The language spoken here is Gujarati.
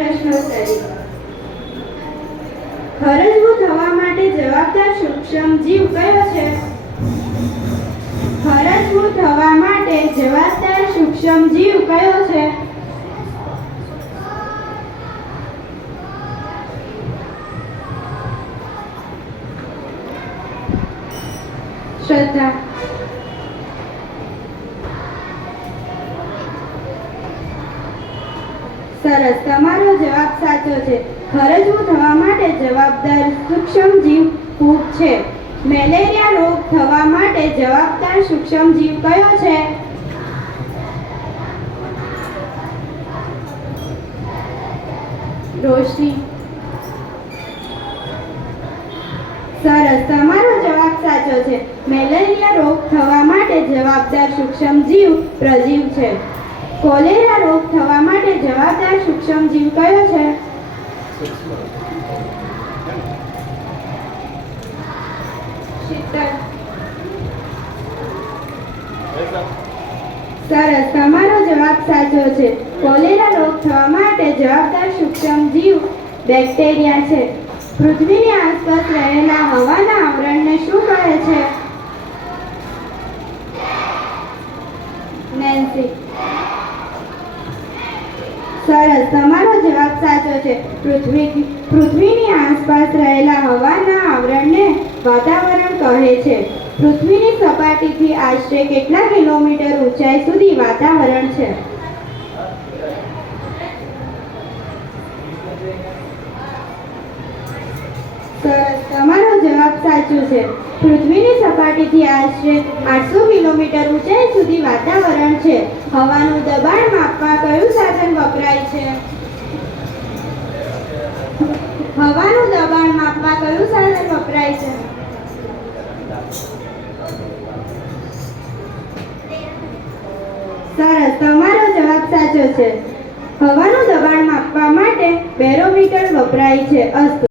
પ્રશ્નોત્તરી ખરજવું થવા માટે જવાબદાર સૂક્ષ્મ જીવ કયો છે? ખરજવું થવા માટે જવાબદાર સૂક્ષ્મ જીવ કયો છે? શ્રદ્ધા. સરસ, તમારો જવાબ સાચો છે. ખરજવું થવા માટે જવાબદાર સૂક્ષ્મ જીવ ફૂગ છે. મેલેરિયા રોગ થવા માટે જવાબદાર સૂક્ષ્મ જીવ કયો છે? રોશની. સરસ, તમારો જવાબ સાચો છે. મેલેરિયા રોગ થવા માટે જવાબદાર સૂક્ષ્મ જીવ પ્રજીવ છે. કોલેરા રોગ થવા માટે જવાબદાર સૂક્ષ્મ જીવ કયો છે? શીતળ. સરસ, તમારો જવાબ સાચો છે. કોલેરા રોગ થવા માટે જવાબદાર સૂક્ષ્મ જીવ બેક્ટેરિયા છે. પૃથ્વીની આસપાસ રહેલા હવાના આવરણને શું કહે છે? નેન્સી. સરસ, તમારો જવાબ સાચો છે. પૃથ્વીની આસપાસ રહેલા હવાના આવરણને વાતાવરણ કહે છે. પૃથ્વીની સપાટીથી આશરે કેટલા કિલોમીટર ઊંચાઈ સુધી વાતાવરણ છે? સરસ, તમારો જવાબ સાચો છે. પૃથ્વીની સપાટીથી આશરે 800 કિલોમીટર ઊંચાઈ સુધી વાતાવરણ છે. હવાનું દબાણ માપવા કયું સાધન વપરાય છે? હવાનું દબાણ માપવા કયું સાધન વપરાય છે? સરસ, તમારો જવાબ સાચો છે. હવાનું દબાણ માપવા માટે બેરોમીટર વપરાય છે. અસ્તુ.